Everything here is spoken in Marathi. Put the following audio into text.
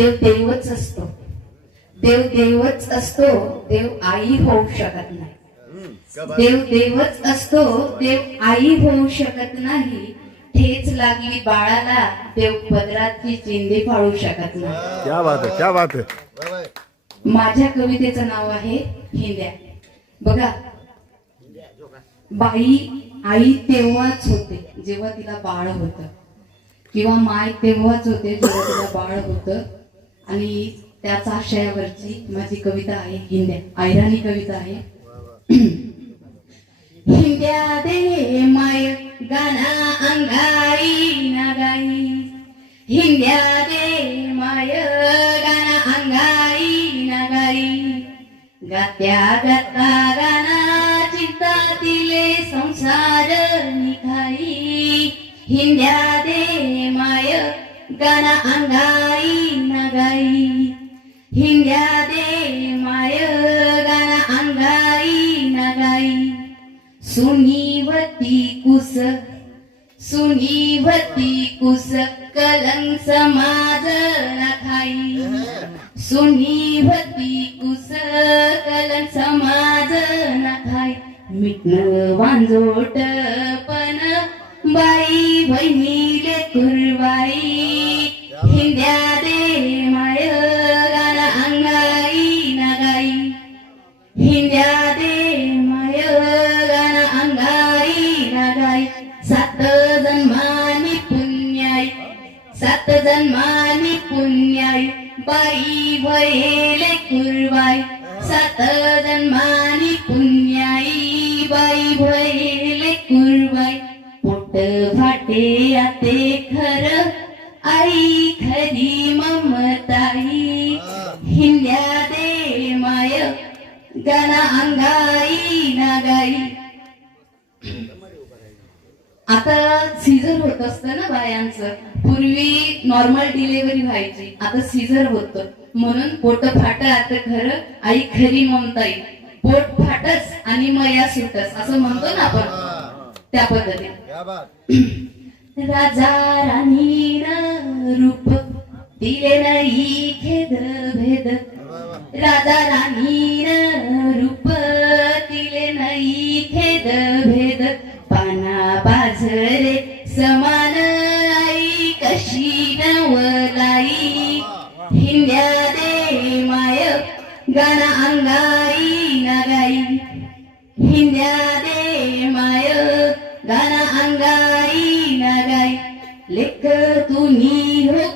देव देवच असतो, देव देवच असतो, देव आई होऊ शकत नाही. देव देवच असतो, देव आई होऊ शकत नाही. ठेच लागली बाळाला, देव पदराची चिंधी फाळू शकत नाही. क्या बात है, क्या बात है. माझ्या कवितेचं नाव आहे हिंद्या. बघा, बाई आई तेव्हाच होते जेव्हा तिला बाळ होतं, किंवा माय तेव्हाच होते जेव्हा तिला बाळ होतं. आणि त्याच आशयावरची माझी कविता आहे हिंद्या. ऐराणी कविता आहे. हिंद्या दे माय गाना अंगाई नागाई, हिंद्या दे माय गाना अंगाई नागाई. गात्या गाता गाना चित्ता दिले संसार निखाई. हिंद्या दे माय गाना अंगाई नागाई, हिंद्या दे माय गाना अंगाई नागाई. सुनीवती कुस, सुनीवती कुस कलंक समाज राखाई. सुनीवती कुस कलंक समाज राखाई. मिटणं वांजोट पण बाई बहिणीले कुरवाई. हिंद्या दे माय गाना अंगाई नागाई, हिंद्या दे माय गाना अंगाई नागाई. सात जन्मानी पुण्याई, सात जन्मानी पुण्याई बाई भयेले कुरवाई. सात जन्मानी पुण्याई बाई भयेले कुरवाई. पोट फाटे आते खर आई खरी ममताई. हिंद्या दे माय गाना अंगाई नागाई. आता सीझर होत असतं ना बायांचं. पूर्वी नॉर्मल डिलिव्हरी व्हायची, आता सीझर होतं. म्हणून पोट फाट आता खरं आई खरी ममताई. पोट फाटस आणि मया सुटस असं म्हणतो ना आपण, त्या पद्धतीने. राजा राणीनं रूप दिले नाही खेद भेद. राजा राणीनं रूप दिले नाही खेद भेद. पाना बाजरे समान आई कशी नवलाई. हिंद्या दे माय गाना अंगाई नागाई, हिंद्या दे माय गाना अंगाई नागाई. लेक तुम्ही हो